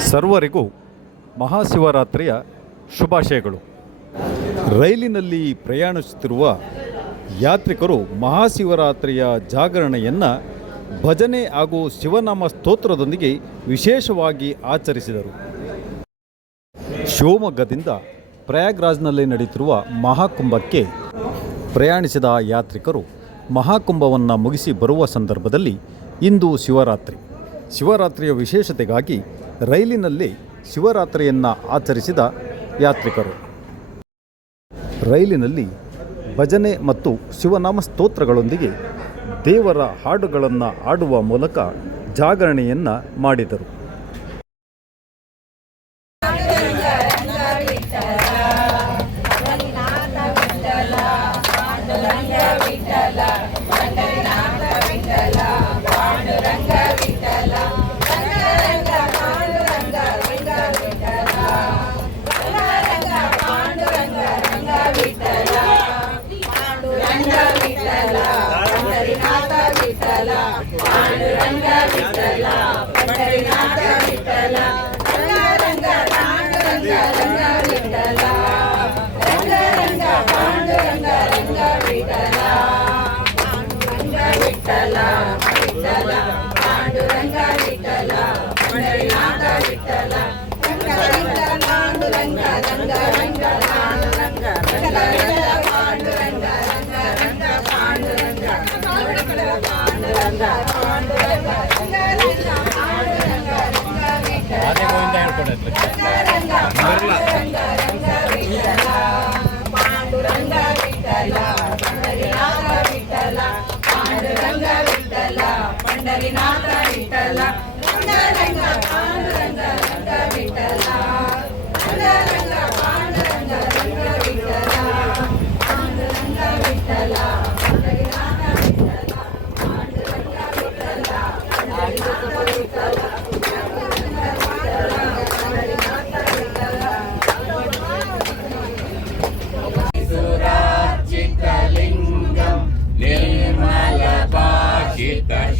ಸರ್ವರಿಗೂ ಮಹಾಶಿವರಾತ್ರಿಯ ಶುಭಾಶಯಗಳು. ರೈಲಿನಲ್ಲಿ ಪ್ರಯಾಣಿಸುತ್ತಿರುವ ಯಾತ್ರಿಕರು ಮಹಾಶಿವರಾತ್ರಿಯ ಜಾಗರಣೆಯನ್ನು ಭಜನೆ ಹಾಗೂ ಶಿವನಾಮ ಸ್ತೋತ್ರದೊಂದಿಗೆ ವಿಶೇಷವಾಗಿ ಆಚರಿಸಿದರು. ಶಿವಮೊಗ್ಗದಿಂದ ಪ್ರಯಾಗ್ರಾಜ್ನಲ್ಲಿ ನಡೆಯುತ್ತಿರುವ ಮಹಾಕುಂಭಕ್ಕೆ ಪ್ರಯಾಣಿಸಿದ ಯಾತ್ರಿಕರು ಮಹಾಕುಂಭವನ್ನು ಮುಗಿಸಿ ಬರುವ ಸಂದರ್ಭದಲ್ಲಿ ಇಂದು ಶಿವರಾತ್ರಿ. ಶಿವರಾತ್ರಿಯ ವಿಶೇಷತೆಗಾಗಿ ರೈಲಿನಲ್ಲಿ ಶಿವರಾತ್ರಿಯನ್ನು ಆಚರಿಸಿದ ಯಾತ್ರಿಕರು. ರೈಲಿನಲ್ಲಿ ಭಜನೆ ಮತ್ತು ಶಿವನಾಮ ಸ್ತೋತ್ರಗಳೊಂದಿಗೆ ದೇವರ ಹಾಡುಗಳನ್ನು ಹಾಡುವ ಮೂಲಕ ಜಾಗರಣೆಯನ್ನು ಮಾಡಿದರು. పండరినాథ విఠల పండరంగ పాండురంగ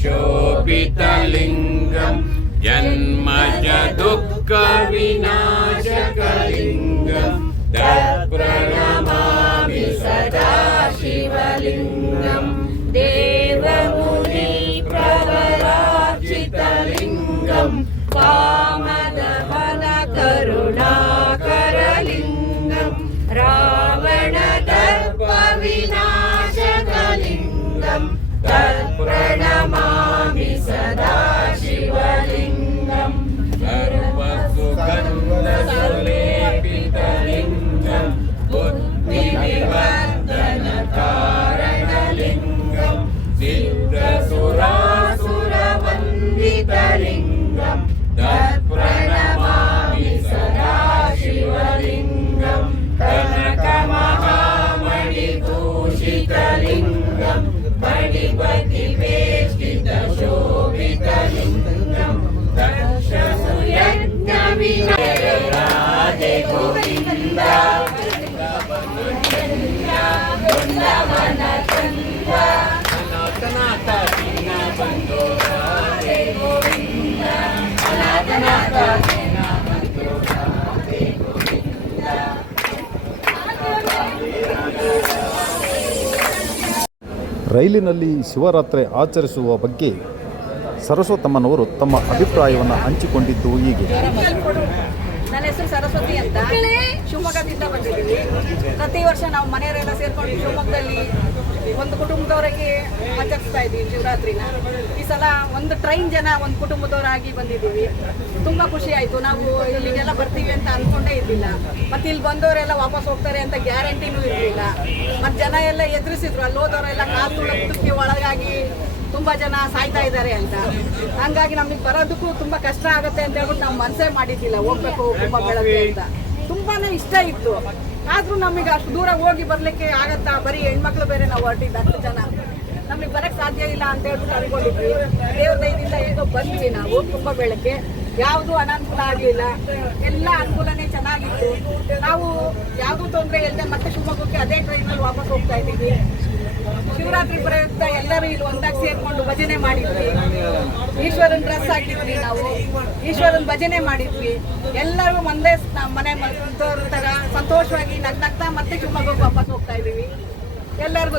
शोभितलिङ्गं जन्मज दुःखविनाशकलिङ्ग படி பதி ರೈಲಿನಲ್ಲಿ ಶಿವರಾತ್ರಿ ಆಚರಿಸುವ ಬಗ್ಗೆ ಸರಸ್ವತಮ್ಮನವರು ತಮ್ಮ ಅಭಿಪ್ರಾಯವನ್ನು ಹಂಚಿಕೊಂಡಿದ್ದು ಹೀಗೆ. ನನ್ನ ಹೆಸರು ಸರಸ್ವತಿ ಅಂತ. ಶಿವಮೊಗ್ಗದಿಂದ ಬಂದಿದ್ದೀವಿ. ಪ್ರತಿ ವರ್ಷ ನಾವು ಮನೆಯವರೆಲ್ಲ ಸೇರ್ಕೊಂಡು ಶಿವಮೊಗ್ಗದಲ್ಲಿ ಒಂದು ಕುಟುಂಬದವರಿಗೆ ಆಚರಿಸ್ತಾ ಇದ್ದೀವಿ ಶಿವರಾತ್ರಿನ. ಈ ಸಲ ಒಂದು ಟ್ರೈನ್ ಜನ ಒಂದು ಕುಟುಂಬದವರಾಗಿ ಬಂದಿದ್ದೀವಿ. ತುಂಬ ಖುಷಿ ಆಯಿತು. ನಾವು ಇಲ್ಲಿಗೆಲ್ಲ ಬರ್ತೀವಿ ಅಂತ ಅಂದ್ಕೊಂಡೇ ಇದ್ದಿಲ್ಲ ಮತ್ತು ಇಲ್ಲಿ ಬಂದವರೆಲ್ಲ ವಾಪಸ್ ಹೋಗ್ತಾರೆ ಅಂತ ಗ್ಯಾರಂಟಿನೂ ಇರಲಿಲ್ಲ. ಮತ್ತು ಜನ ಎಲ್ಲ ಎದುರಿಸಿದ್ರು. ಅಲ್ಲಿ ಹೋದವರೆಲ್ಲ ಕಾಲು ತುಳಕ್ಕೆ ಒಳಗಾಗಿ ತುಂಬಾ ಜನ ಸಾಯ್ತಾ ಇದ್ದಾರೆ ಅಂತ. ಹಂಗಾಗಿ ನಮಗೆ ಬರೋದಕ್ಕೂ ತುಂಬಾ ಕಷ್ಟ ಆಗುತ್ತೆ ಅಂತ ಹೇಳ್ಬಿಟ್ಟು ನಾವು ಮನಸ್ಸೇ ಮಾಡಿದ್ದಿಲ್ಲ. ಹೋಗ್ಬೇಕು ಕುಂಭಮೇಳಕ್ಕೆ ಅಂತ. ತುಂಬಾನೇ ಇಷ್ಟ ಇತ್ತು. ಆದ್ರೂ ನಮಗೆ ಅಷ್ಟು ದೂರ ಹೋಗಿ ಬರಲಿಕ್ಕೆ ಆಗತ್ತಾ? ಬರೀ ಹೆಣ್ಮಕ್ಳು ಬೇರೆ ನಾವು ಹೊರಟಿದ್ದು ಅಷ್ಟು ಜನ. ನಮಗೆ ಬರಕ್ಕೆ ಸಾಧ್ಯ ಇಲ್ಲ ಅಂತ ಹೇಳ್ಬಿಟ್ಟು ಅನ್ಕೊಂಡಿದ್ವಿ ದೇವ್ರ ದಯದಿಂದ ಹೇಗೋ ಬಂದ್ವಿ ನಾವು ಕುಂಭಮೇಳಕ್ಕೆ ಯಾವುದು ಅನಾನುಕೂಲ ಆಗಲಿಲ್ಲ. ಎಲ್ಲ ಅನುಕೂಲನೇ ಚೆನ್ನಾಗಿತ್ತು. ನಾವು ಯಾವುದೂ ತೊಂದರೆ ಇಲ್ಲದೆ ಮತ್ತೆ ಶಿವಮೊಗ್ಗಕ್ಕೆ ಅದೇ ಟ್ರೈನಲ್ಲಿ ವಾಪಸ್ ಹೋಗ್ತಾ ಇದ್ದೀವಿ. ಶಿವರಾತ್ರಿ ಪ್ರಯುಕ್ತ ಎಲ್ಲರೂ ಇಲ್ಲಿ ಒಂದಾಗಿ ಸೇರಿಕೊಂಡು ಭಜನೆ ಮಾಡಿದ್ವಿ. ಈಶ್ವರನ ಡ್ರೆಸ್ ಹಾಕಿದ್ವಿ ನಾವು. ಈಶ್ವರನ ಭಜನೆ ಮಾಡಿದ್ವಿ. ಎಲ್ಲರೂ ಒಂದೇ ಮನೆ ತರ ಸಂತೋಷವಾಗಿ ನಗ್ನಗ್ತಾ ಮತ್ತೆ ಶಿವಮೊಗ್ಗಕ್ಕೆ ವಾಪಸ್ ಹೋಗ್ತಾ ಇದ್ದೀವಿ. ಎಲ್ಲರಿಗೂ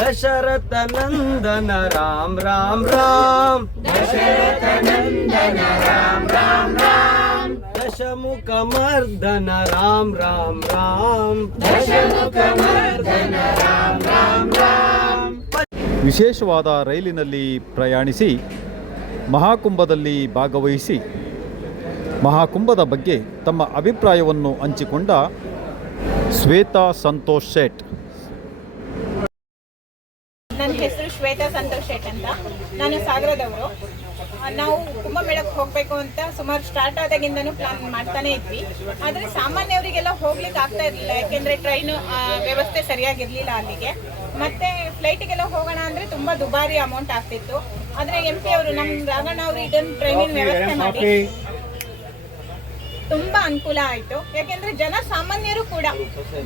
ದಶರಥ ನಂದನ ರಾಮ ರಾಮ ರಾಮ. दशरथ ನಂದನ ರಾಮ ರಾಮ ರಾಮ ದಶಮುಖ ಮರ್ದನ ರಾಮ ರಾಮ ರಾಮ ದಶಮುಖ ಮರ್ದನ ರಾಮ ರಾಮ ರಾಮ. ವಿಶೇಷವಾದ ರೈಲಿನಲ್ಲಿ ಪ್ರಯಾಣಿಸಿ ಮಹಾಕುಂಭದಲ್ಲಿ ಭಾಗವಹಿಸಿ ಮಹಾಕುಂಭದ ಬಗ್ಗೆ ತಮ್ಮ ಅಭಿಪ್ರಾಯವನ್ನು ಹಂಚಿಕೊಂಡ ಶ್ವೇತಾ ಸಂತೋಷ್ ಶೇಟ್. ನನ್ನ ಹೆಸರು ಶ್ವೇತಾ ಸಂತೋಷ್ ಶೇಟ್ ಅಂತ. ನಾನು ಸಾಗರದವರು ನಾವು ಕುಂಭಮೇಳಕ್ಕೆ ಹೋಗಬೇಕು ಅಂತ ಸುಮಾರು ಸ್ಟಾರ್ಟ್ ಆದಾಗಿಂದನೂ ಪ್ಲಾನ್ ಮಾಡ್ತಾನೆ ಇದ್ವಿ. ಆದರೆ ಸಾಮಾನ್ಯವರಿಗೆಲ್ಲ ಹೋಗ್ಲಿಕ್ಕೆ ಆಗ್ತಾ ಇರಲಿಲ್ಲ. ಯಾಕೆಂದರೆ ಟ್ರೈನು ವ್ಯವಸ್ಥೆ ಸರಿಯಾಗಿರಲಿಲ್ಲ ಅಲ್ಲಿಗೆ. ಮತ್ತೆ ಫ್ಲೈಟಿಗೆಲ್ಲ ಹೋಗೋಣ ಅಂದರೆ ತುಂಬ ದುಬಾರಿ ಅಮೌಂಟ್ ಆಗ್ತಿತ್ತು. ಆದರೆ ಎಂ ಪಿ ಅವರು ನಮ್ಮ ರಾಘಣ್ಣ ಅವರು ಇದನ್ನು ಟ್ರೈನಿನ ವ್ಯವಸ್ಥೆ ಮಾಡಿ. ತುಂಬಾ ಅನುಕೂಲ ಆಯ್ತು. ಯಾಕೆಂದ್ರೆ ಜನ ಸಾಮಾನ್ಯರು ಕೂಡ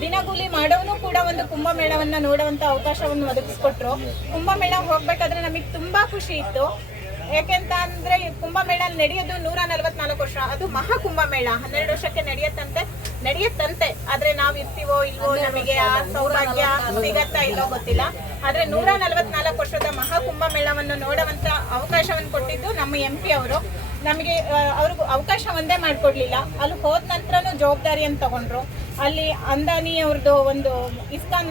ದಿನಗೂಲಿ ಮಾಡೋನು ಕೂಡ ಒಂದು ಕುಂಭಮೇಳವನ್ನ ನೋಡುವಂತ ಅವಕಾಶವನ್ನು ಒದಗಿಸ್ಕೊಟ್ರು. ಕುಂಭಮೇಳ ಹೋಗ್ಬೇಕಾದ್ರೆ ನಮಗೆ ತುಂಬಾ ಖುಷಿ ಇತ್ತು. ಯಾಕೆಂತ ಅಂದ್ರೆ ಕುಂಭಮೇಳ ನಡೆಯೋದು ನೂರ ನಲವತ್ನಾಲ್ಕು ವರ್ಷ. ಅದು ಮಹಾ ಕುಂಭಮೇಳ. ಹನ್ನೆರಡು ವರ್ಷಕ್ಕೆ ನಡೆಯತ್ತಂತೆ ನಡೆಯತ್ತಂತೆ. ಆದ್ರೆ ನಾವ್ ಇರ್ತೀವೋ ಇಲ್ವೋ ನಮಗೆ ಆ ಸೌಭಾಗ್ಯ ಸಿಗತ್ತಾ ಇಲ್ಲೋ ಗೊತ್ತಿಲ್ಲ. ಆದ್ರೆ ನೂರ ನಲವತ್ನಾಲ್ಕು ವರ್ಷದ ಮಹಾ ಕುಂಭಮೇಳವನ್ನು ನೋಡುವಂತ ಅವಕಾಶವನ್ನು ಕೊಟ್ಟಿದ್ದು ನಮ್ಮ ಎಂ ಪಿ ಅವರು. ನಮಗೆ ಅವ್ರಿಗೂ ಅವಕಾಶ ಒಂದೇ ಮಾಡಿಕೊಡ್ಲಿಲ್ಲ. ಅಲ್ಲಿ ಹೋದ ನಂತರನೂ ಜವಾಬ್ದಾರಿಯನ್ನು ತಗೊಂಡ್ರು. ಅಲ್ಲಿ ಅಂದಾನಿ ಅವ್ರದ್ದು ಒಂದು ಇಸ್ಕಾನ್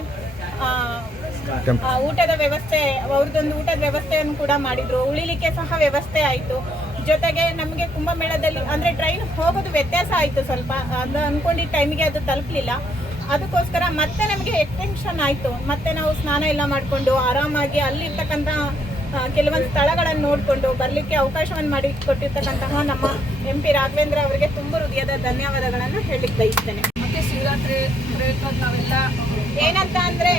ಊಟದ ವ್ಯವಸ್ಥೆ ಅವ್ರದ್ದೊಂದು ಊಟದ ವ್ಯವಸ್ಥೆಯನ್ನು ಕೂಡ ಮಾಡಿದ್ರು. ಉಳಿಲಿಕ್ಕೆ ಸಹ ವ್ಯವಸ್ಥೆ ಆಯಿತು. ಜೊತೆಗೆ ನಮಗೆ ಕುಂಭಮೇಳದಲ್ಲಿ ಅಂದರೆ ಟ್ರೈನ್ ಹೋಗೋದು ವ್ಯತ್ಯಾಸ ಆಯಿತು ಸ್ವಲ್ಪ. ಅದು ಅಂದ್ಕೊಂಡಿದ್ದ ಟೈಮಿಗೆ ಅದು ತಲುಪಲಿಲ್ಲ. ಅದಕ್ಕೋಸ್ಕರ ಮತ್ತೆ ನಮಗೆ ಎಕ್ಸ್ಟೆನ್ಷನ್ ಆಯಿತು. ಮತ್ತೆ ನಾವು ಸ್ನಾನ ಎಲ್ಲ ಮಾಡಿಕೊಂಡು ಆರಾಮಾಗಿ ಅಲ್ಲಿರ್ತಕ್ಕಂಥ ಕೆಲವೊಂದು ಸ್ಥಳಗಳನ್ನು ನೋಡಿಕೊಂಡು ಬರಲಿಕ್ಕೆ ಅವಕಾಶವನ್ನು ಮಾಡಿ ಕೊಟ್ಟಿರ್ತಕ್ಕಂತಹ ನಮ್ಮ ಎಂ ಪಿ ರಾಘವೇಂದ್ರ ಅವರಿಗೆ ತುಂಬ ಹೃದಯದ ಧನ್ಯವಾದಗಳನ್ನು ಹೇಳಲಿಕ್ಕೆ ಬಯಸ್ತೇನೆ. ಮತ್ತೆ ಶಿವರಾತ್ರಿ ನಾವೆಲ್ಲ ಏನಂತ ಅಂದ್ರೆ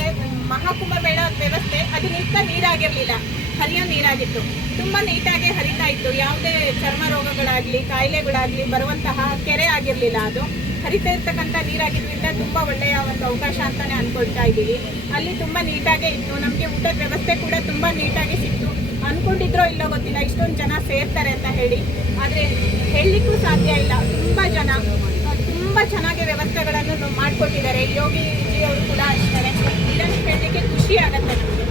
ಮಹಾಕುಂಭ ಮೇಳ ವ್ಯವಸ್ಥೆ ಅದು ನಿಂತ ನೀರಾಗಿರಲಿಲ್ಲ. ಹರಿಯೋ ನೀರಾಗಿತ್ತು. ತುಂಬಾ ನೀಟಾಗಿ ಹರಿತಾ ಇತ್ತು. ಯಾವುದೇ ಚರ್ಮ ರೋಗಗಳಾಗ್ಲಿ ಕಾಯಿಲೆಗಳಾಗ್ಲಿ ಬರುವಂತಹ ಕೆರೆ ಆಗಿರ್ಲಿಲ್ಲ ಅದು. ಹರಿತಾ ಇರ್ತಕ್ಕಂಥ ನೀರಾಗಿದ್ದರಿಂದ ತುಂಬ ಒಳ್ಳೆಯ ಒಂದು ಅವಕಾಶ ಅಂತಾನೆ ಅಂದ್ಕೊಳ್ತಾ ಇದ್ದೀವಿ. ಅಲ್ಲಿ ತುಂಬ ನೀಟಾಗೇ ಇತ್ತು. ನಮಗೆ ಊಟದ ವ್ಯವಸ್ಥೆ ಕೂಡ ತುಂಬ ನೀಟಾಗಿ ಅನ್ಕೊಂಡಿದ್ರೋ ಇಲ್ಲೋ ಗೊತ್ತಿಲ್ಲ. ಇಷ್ಟೊಂದು ಜನ ಸೇರ್ತಾರೆ ಅಂತ ಹೇಳಿ. ಆದ್ರೆ ಹೇಳಲಿಕ್ಕೂ ಸಾಧ್ಯ ಇಲ್ಲ. ತುಂಬಾ ಜನ, ತುಂಬಾ ಚೆನ್ನಾಗಿ ವ್ಯವಸ್ಥೆಗಳನ್ನು ಮಾಡ್ಕೊಟ್ಟಿದ್ದಾರೆ. ಯೋಗಿ ಅವರು ಕೂಡ ಅಷ್ಟೇ. ಇದನ್ನು ಹೇಳಲಿಕ್ಕೆ ಖುಷಿ ಆಗತ್ತೆ ನಮಗೆ.